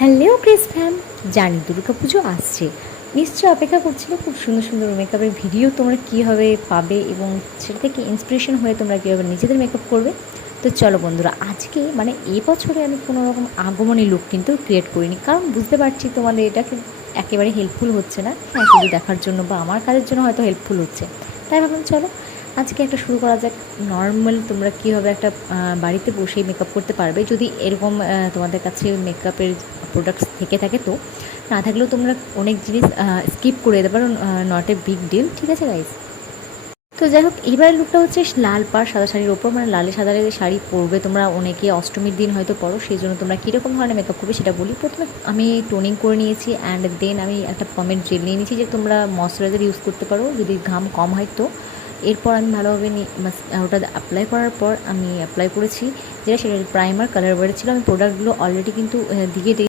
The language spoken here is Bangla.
হ্যালো ক্রিস ফ্যাম, জানি দুর্গাপুজো আসছে, নিশ্চয়ই অপেক্ষা করছিলে খুব সুন্দর সুন্দর মেকআপের ভিডিও তোমরা কীভাবে পাবে এবং সেটা থেকে ইন্সপিরেশন হয়ে তোমরা কীভাবে নিজেদের মেকআপ করবে। তো চলো বন্ধুরা, আজকে মানে এই বছরে আমি কোনো রকম আগমনী লুক কিন্তু ক্রিয়েট করিনি, কারণ বুঝতে পারছি তোমাদের এটাকে একেবারে হেল্পফুল হচ্ছে না। হ্যাঁ, শুধু দেখার জন্য বা আমার কাজের জন্য হয়তো হেল্পফুল হচ্ছে, তাই ভাবলাম চলো আজকে একটা শুরু করা যাক। নর্মাল তোমরা কীভাবে একটা বাড়িতে বসেই মেকআপ করতে পারবে, যদি এরকম তোমাদের কাছে মেকআপের প্রোডাক্টস থেকে থাকে। তো না থাকলেও তোমরা অনেক জিনিস স্কিপ করে দিতে পারো, নট এ বিগ ডিল, ঠিক আছে গাইস। তো যাই হোক, এইবার লুকটা হচ্ছে লাল পাড় সাদা শাড়ির ওপর, মানে লালে সাদা শাড়ি পরবে তোমরা, অনেকে অষ্টমীর দিন হয়তো পরো, সেই জন্য তোমরা কীরকম ধরনের মেকআপ করবে সেটা বলি। প্রথমে আমি টোনিং করে নিয়েছি অ্যান্ড দেন আমি একটা পমেড জেল নিয়ে নিয়েছি, যে তোমরা ময়শ্চারাইজার ইউজ করতে পারো যদি ঘাম কম হয়। তো এরপর আমি ভালোভাবে ওটা অ্যাপ্লাই করার পর আমি অ্যাপ্লাই করেছি যেটা, সেটা প্রাইমার কালার বাড়ি ছিল। আমি প্রোডাক্টগুলো অলরেডি কিন্তু দিয়ে